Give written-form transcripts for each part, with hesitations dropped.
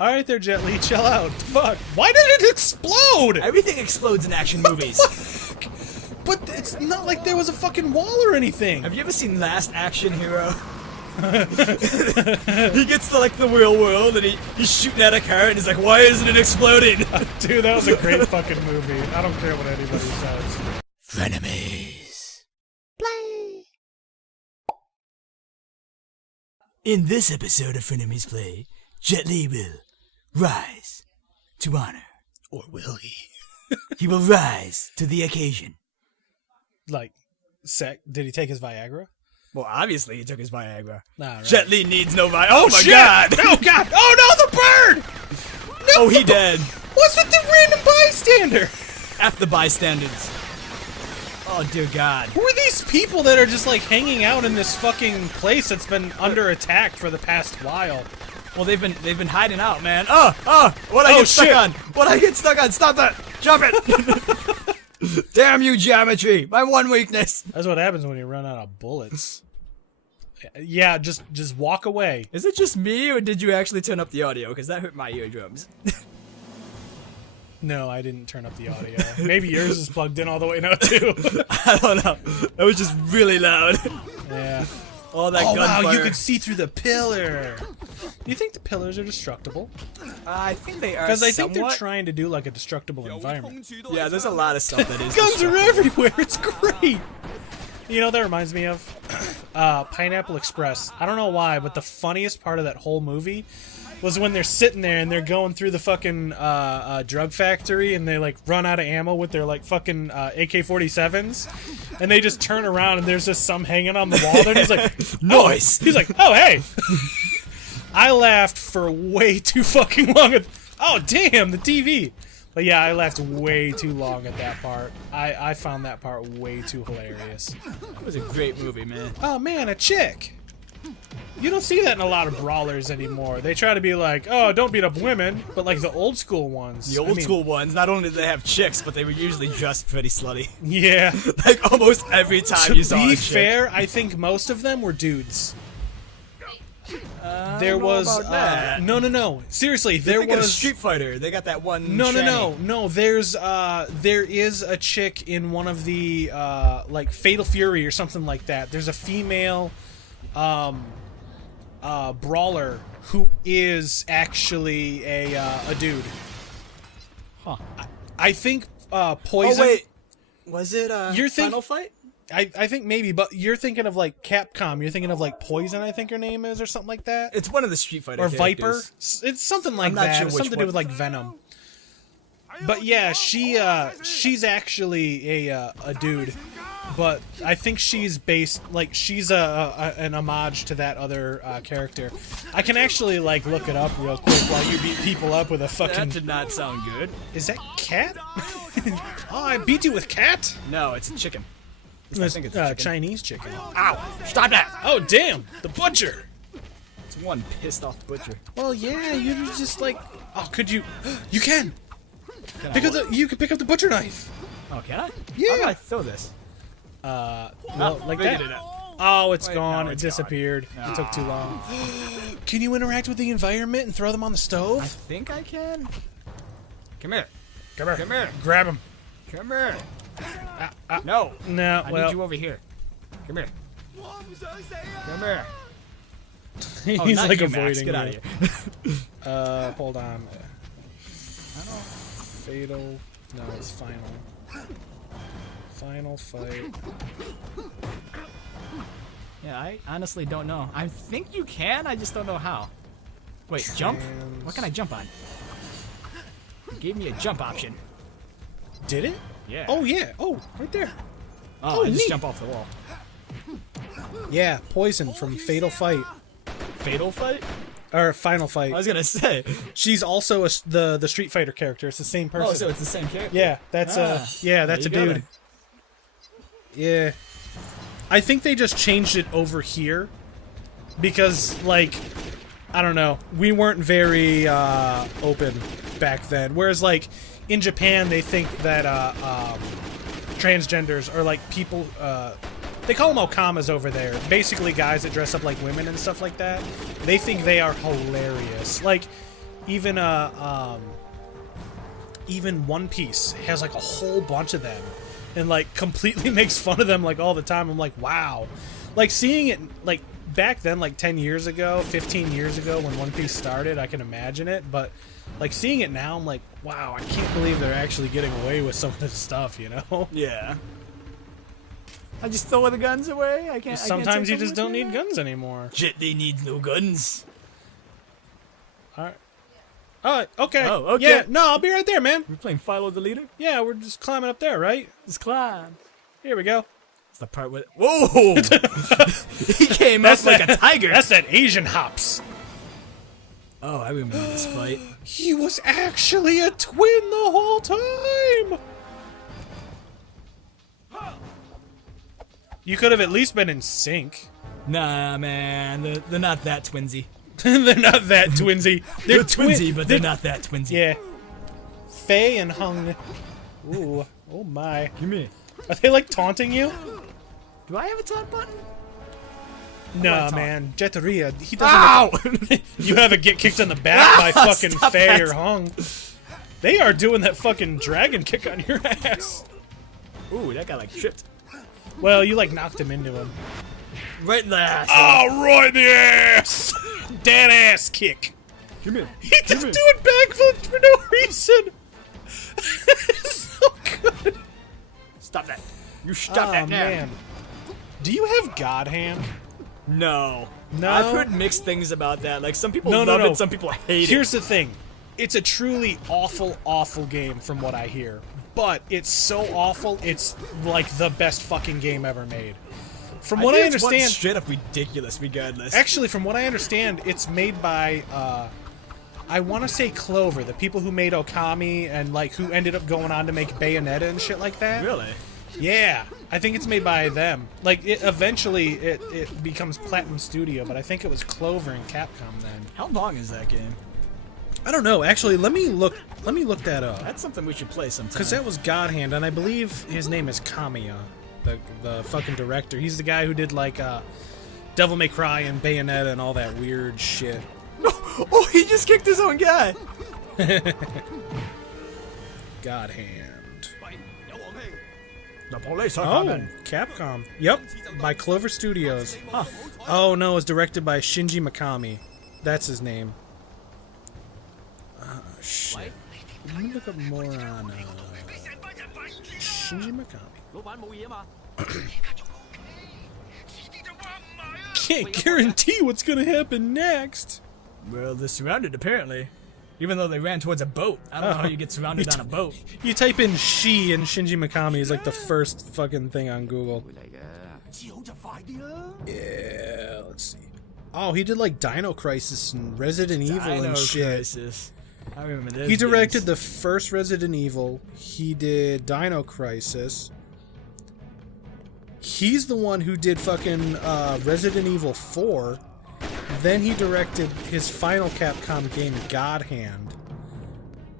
Alright there, Jet Li, chill out. Fuck. Why did it explode? Everything explodes in action movies. Fuck. But it's not like there was a fucking wall or anything. Have you ever seen Last Action Hero? He gets to like the real world and he's shooting at a car and he's like, why isn't it exploding? Dude, that was a great fucking movie. I don't care what anybody says. Frenemies. Play. In this episode of Frenemies Play, Jet Li will rise to honor. Or will he? He will rise to the occasion. Like, did he take his Viagra? Well, obviously he took his Viagra. Nah, right. Jet Li needs no Viagra. Oh my shit! god! Oh god! Oh no, the bird! No, Oh, he dead. What's with the random bystander? F the bystanders. Oh dear god. Who are these people that are just like hanging out in this fucking place that's been under attack for the past while? Well, they've been hiding out, man. What I get stuck on? What I get stuck on? Stop that! Jump it! Damn you, geometry! My one weakness. That's what happens when you run out of bullets. Yeah, just walk away. Is it just me, or did you actually turn up the audio? Because that hurt my eardrums. No, I didn't turn up the audio. Maybe yours is plugged in all the way now too. I don't know. That was just really loud. Yeah. All that gunfire. Wow, you can see through the pillar. Do you think the pillars are destructible? I think they are. Because I think they're trying to do like a destructible environment. Yeah, there's a lot of stuff that is. Guns are everywhere. It's great. You know, that reminds me of Pineapple Express. I don't know why, but the funniest part of that whole movie was when they're sitting there and they're going through the fucking drug factory and they like run out of ammo with their like fucking AK-47s and they just turn around and there's just some hanging on the wall there and he's like, noise. He's like, oh hey. I laughed for way too fucking long. Oh damn, the TV. But yeah, I laughed way too long at that part. I found that part way too hilarious. It was a great movie, man. Oh man, a chick. You don't see that in a lot of brawlers anymore. They try to be like, oh, don't beat up women, but like the old school ones. The old school ones, not only did they have chicks, but they were usually dressed pretty slutty. Yeah. Like almost every time you saw a chick. To be fair, I think most of them were dudes. There was no. Seriously, there was a Street Fighter. They got that one. No. There is a chick in one of the like Fatal Fury or something like that. There's a female brawler who is actually a dude. Huh. I think Poison. Oh wait, was it Final Fight? I think maybe, but you're thinking of like Capcom. You're thinking of like Poison, I think her name is, or something like that. It's one of the Street Fighter or characters. Viper. It's something like that. Sure It's something to do with like Venom. But yeah, she's actually a dude. But I think she's based like she's an homage to that other character. I can actually like look it up real quick while you beat people up with a fucking. That did not sound good. Is that cat? Oh, I beat you with cat? No, it's a chicken. I think it's a Chinese chicken. Ow! Stop that! Oh damn! The butcher. It's one pissed off butcher. Well, yeah, you just like. Oh, could you? You can. You can pick up the butcher knife. Oh, can I? Yeah. How do I throw this? Well, like that. Oh, it's gone. No, it disappeared. It took too long. Can you interact with the environment and throw them on the stove? I think I can. Come here. Come here. Come here. Grab him. Come here. No. No. I need you over here. Come here. Come here. He's like avoiding. Get out of here. Hold on. Fatal. No, it's final. Final fight. Yeah, I honestly don't know. I think you can, I just don't know how. Wait, jump? What can I jump on? It gave me a jump option. Did it? Yeah. Oh, yeah. Oh, right there. Oh, I just jump off the wall. Yeah, Poison from Fatal Fight. Fatal Fight? Or Final Fight. I was gonna say. She's also the Street Fighter character. It's the same person. Oh, so it's the same character? Yeah, that's that's a dude. Yeah. I think they just changed it over here because, like, I don't know, we weren't very open back then. Whereas, like, in Japan, they think that transgenders are, like, people, they call them okamas over there. Basically guys that dress up like women and stuff like that. They think they are hilarious. Like, even even One Piece has like a whole bunch of them, and like completely makes fun of them like all the time. I'm like, wow, like seeing it like back then, like 10 years ago, 15 years ago when One Piece started, I can imagine it, but like seeing it now, I'm like, wow, I can't believe they're actually getting away with some of this stuff, you know? Yeah. I just throw the guns away. I can't. Sometimes you just don't need guns anymore. Shit, they need no guns. All right. Okay. Oh, okay. Yeah, no, I'll be right there, man. We're playing Follow the Leader? Yeah, we're just climbing up there, right? Just climb. Here we go. It's the part with... Whoa! He came up like a tiger. That's that Asian hops. Oh, I remember this fight. He was actually a twin the whole time! You could have at least been in sync. Nah, man. They're not that twinsy. They're not that twinsy. They're twinsy, but they're not that twinsy. Yeah. Faye and Hung. Ooh. Oh my. Give me. Are they like taunting you? Do I have a taunt button? Nah, man. Jetteria, he doesn't. Ow! You have a get kicked in the back by fucking Stop Faye that. or Hung. They are doing that fucking dragon kick on your ass. Ooh, that guy like tripped. Well, you like knocked him into him. Right in the ass. Oh, right in the ass! Dead ass kick. Give me. He just doing backflips for no reason. So good. Stop that. You stop that now. Man. Do you have God Hand? No. No? I've heard mixed things about that. Like, some people No, love no. it, some people hate Here's the thing. It's a truly awful, awful game from what I hear. But it's so awful, it's like the best fucking game ever made. From it. what I think it's one understand... straight up ridiculous, regardless. Actually, from what I understand, it's made by, I want to say Clover, the people who made Okami and, like, who ended up going on to make Bayonetta and shit like that. Really? Yeah, I think it's made by them. Like, eventually, it becomes Platinum Studio, but I think it was Clover and Capcom then. How long is that game? I don't know. Actually, let me look that up. That's something we should play sometime. Because that was God Hand, and I believe his name is Kamiya, the fucking director. He's the guy who did, like, Devil May Cry and Bayonetta and all that weird shit. Oh, he just kicked his own guy! God Hand. The police are Oh, coming. Capcom. Yep, by Clover Studios. Huh. Oh, no, it's directed by Shinji Mikami. That's his name. Shit. Let me look up more on Shinji Mikami. Can't guarantee what's gonna happen next. Well, they're surrounded, apparently. Even though they ran towards a boat. I don't know how you get surrounded on a boat. You type in Shi and Shinji Mikami is like the first fucking thing on Google. Yeah, let's see. Oh, he did like Dino Crisis and Resident Evil and shit. Crisis. I remember this. He directed the first Resident Evil. He did Dino Crisis. He's the one who did fucking Resident Evil 4. Then he directed his final Capcom game, God Hand.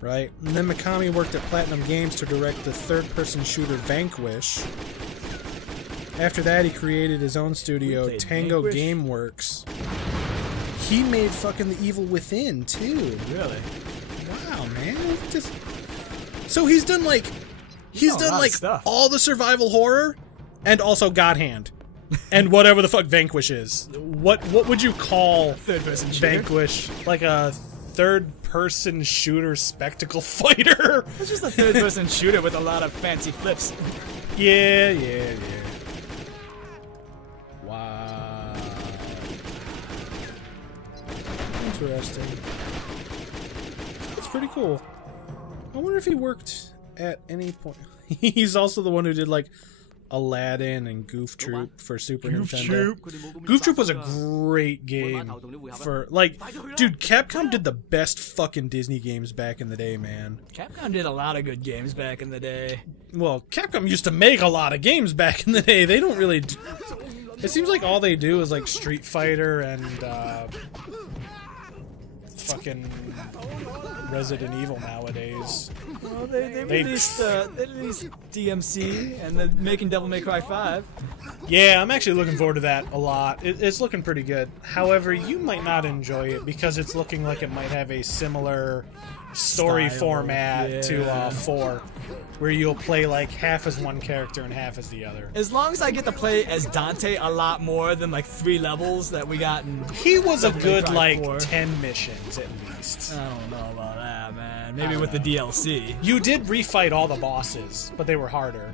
Right? And then Mikami worked at Platinum Games to direct the third-person shooter Vanquish. After that, he created his own studio, Tango Vanquish? Gameworks. He made fucking The Evil Within, too. Really? Wow, man. So he's done like... He's done like all the survival horror and also God Hand. And whatever the fuck Vanquish is. What would you call Third-person shooter? Vanquish? Like a third-person shooter spectacle fighter? It's just a third-person shooter with a lot of fancy flips. Yeah. Wow. Interesting. That's pretty cool. I wonder if he worked at any point. He's also the one who did like Aladdin and Goof Troop for Super Nintendo. Goof Troop was a great game for, like, dude, Capcom did the best fucking Disney games back in the day, man. Capcom did a lot of good games back in the day. Well, Capcom used to make a lot of games back in the day. They don't really it seems like all they do is like Street Fighter and fucking Resident Evil nowadays. Well, they released DMC, and they're making Devil May Cry 5. Yeah, I'm actually looking forward to that a lot. It's looking pretty good. However, you might not enjoy it because it's looking like it might have a similar story Style, format to yeah. 4, where you'll play like half as one character and half as the other. As long as I get to play as Dante a lot more than like 3 levels that we got in. He was a Devil May good Cry like 4. 10 missions at least. I don't know about that, man. Maybe with the DLC. You did refight all the bosses, but they were harder.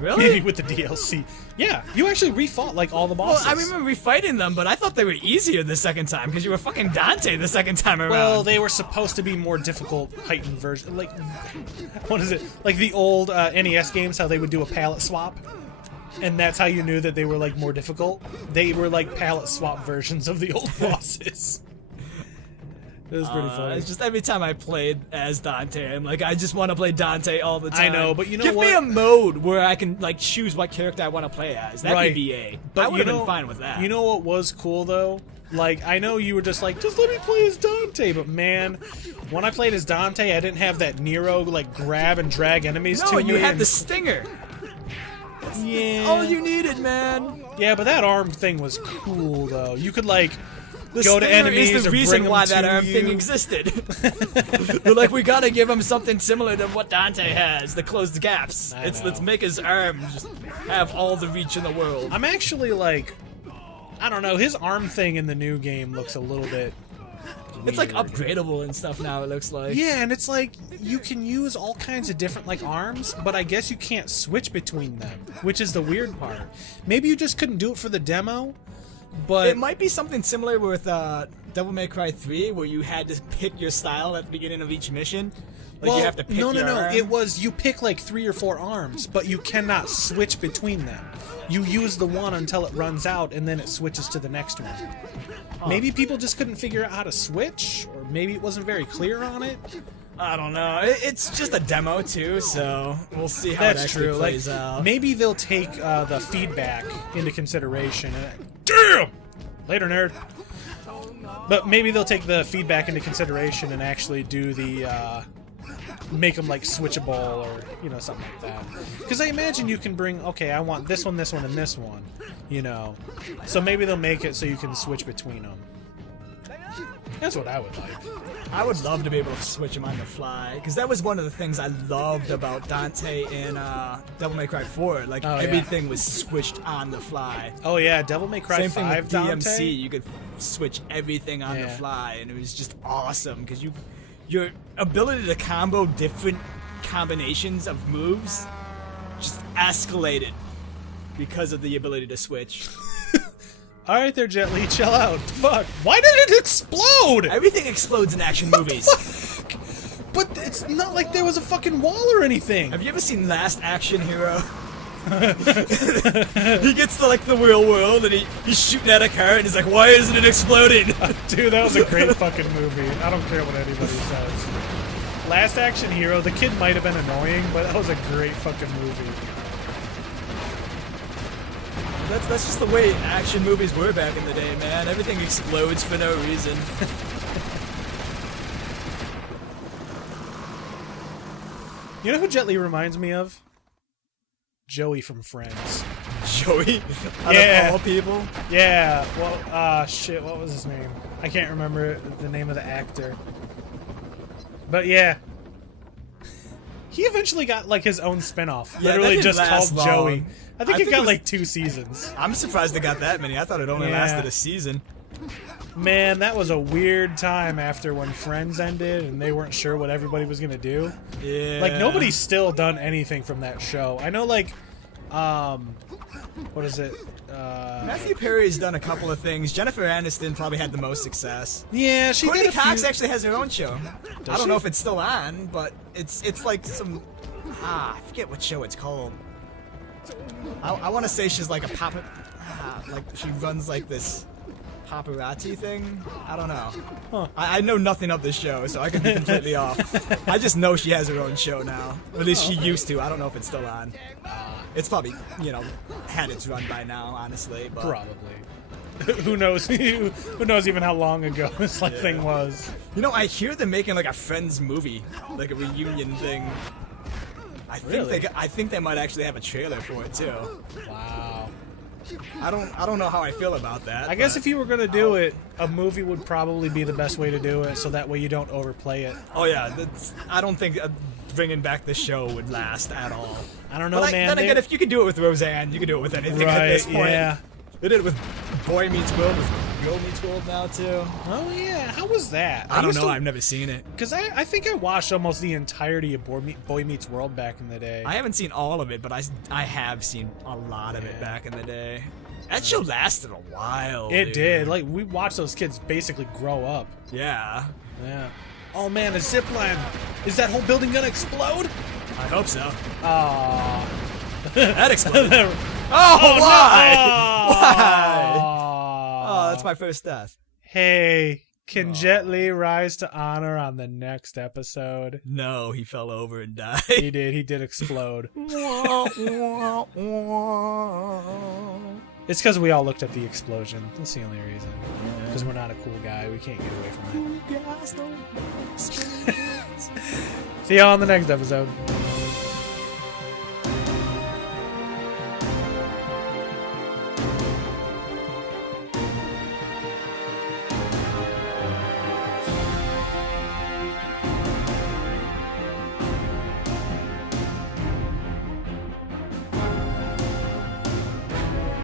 Really? Maybe with the DLC. Yeah, you actually refought like all the Well, bosses. I remember refighting them, but I thought they were easier the second time because you were fucking Dante the second time around. Well, they were supposed to be more difficult, heightened version. Like, what is it? Like the old NES games, how they would do a palette swap, and that's how you knew that they were like more difficult. They were like palette swap versions of the old bosses. It was pretty funny. It's just every time I played as Dante, I'm like, I just want to play Dante all the time. I know, but you know Give what? me a mode where I can like choose what character I want to play as. That'd Right. be BA. But I would you have know- been fine with that. You know what was cool though? Like, I know you were just like, just let me play as Dante, but man, when I played as Dante, I didn't have that Nero like grab and drag enemies no, to you me. had and- the stinger. yeah. All you needed, man. Yeah, but that arm thing was cool though. You could like The go to stinger enemies is the or reason bring them why that to arm thing you. existed. They're like, we gotta give him something similar to what Dante has to close the gaps. I Let's know. make his arm just have all the reach in the world. I'm actually like, I don't know. His arm thing in the new game looks a little bit. It's like weird. upgradable and stuff now. It looks like. Yeah, and it's like you can use all kinds of different like arms, but I guess you can't switch between them, which is the weird part. Maybe you just couldn't do it for the demo, but It might be something similar with Devil May Cry 3, where you had to pick your style at the beginning of each mission. Like well, you have to pick no. your arm. It was you pick like 3 or 4 arms, but you cannot switch between them. You use the one until it runs out, and then it switches to the next one. Maybe people just couldn't figure out how to switch, or maybe it wasn't very clear on it. I don't know. It's just a demo too, so we'll see how That's it actually true. Like, plays out. maybe they'll take the feedback into consideration. Damn! Later, nerd. But maybe they'll take the feedback into consideration and actually do the make them like switchable or something like that. Because I imagine you can bring, okay, I want this one, and this one, So maybe they'll make it so you can switch between them. That's what I would like. I would love to be able to switch him on the fly, because that was one of the things I loved about Dante in Devil May Cry 4. Like, Oh, yeah. everything was switched on the fly. Oh yeah, Devil May Cry Same thing 5 with Dante. DMC, you could switch everything on the Yeah. fly, and it was just awesome, because your ability to combo different combinations of moves just escalated because of the ability to switch. All right, there, Jet Li, chill out. Fuck. Why did it explode? Everything explodes in action movies. But it's not like there was a fucking wall or anything. Have you ever seen Last Action Hero? He gets to like the real world and he's shooting at a car and he's like, why isn't it exploding? Dude, that was a great fucking movie. I don't care what anybody says. Last Action Hero, the kid might have been annoying, but that was a great fucking movie. That's just the way action movies were back in the day, man. Everything explodes for no reason. You know who Jet Li reminds me of? Joey from Friends. Joey? Out Yeah. of all people? Yeah, well, shit, what was his name? I can't remember the name of the actor. But yeah. He eventually got, like, his own spinoff. Yeah, that literally didn't just last called Joey. long. I think I it think got, it was- like, 2 seasons. I'm surprised it got that many. I thought it only Yeah. lasted a season. Man, that was a weird time after when Friends ended and they weren't sure what everybody was gonna do. Yeah. Like, nobody's still done anything from that show. I know, like, what is it? Matthew Perry's done a couple of things. Jennifer Aniston probably had the most success. Yeah, she Courtney did a Cox few... actually has her own show. I don't she? know if it's still on, but it's like some I forget what show it's called. I want to say she's like a like she runs like this paparazzi thing. I don't know. Huh. I know nothing of this show, so I could be completely off. I just know she has her own show now. Or at least she used to. I don't know if it's still on. It's probably, had its run by now, honestly. But Probably. Who knows? Who knows even how long ago this thing was? I hear them making like a Friends movie, like a reunion thing. I think Really? I think they might actually have a trailer for it too. Wow. I don't know how I feel about that. I guess but- if you were gonna do it, a movie would probably be the best way to do it, so that way you don't overplay it. Oh yeah, I don't think bringing back the show would last at all. I don't know, But man. then again, if you could do it with Roseanne, you could do it with anything at Right, this point. yeah. They did it with Boy Meets World, with Girl Meets World now too. Oh yeah, how was that? I don't used know, to- I've never seen it. Cause I think I watched almost the entirety of Boy Meets World back in the day. I haven't seen all of it, but I have seen a lot of it back in the day. That show lasted a while. It dude. did. Like we watched those kids basically grow up. Yeah. Yeah. Oh man, a zip line. Is that whole building gonna explode? I hope so. Aww. That exploded. oh, why? No. Why? Aw. Oh, that's my first death. Hey, can Jet Li rise to honor on the next episode? No, he fell over and died. He did. He did explode. It's because we all looked at the explosion. That's the only reason. Because we're not a cool guy. We can't get away from it. See y'all on the next episode.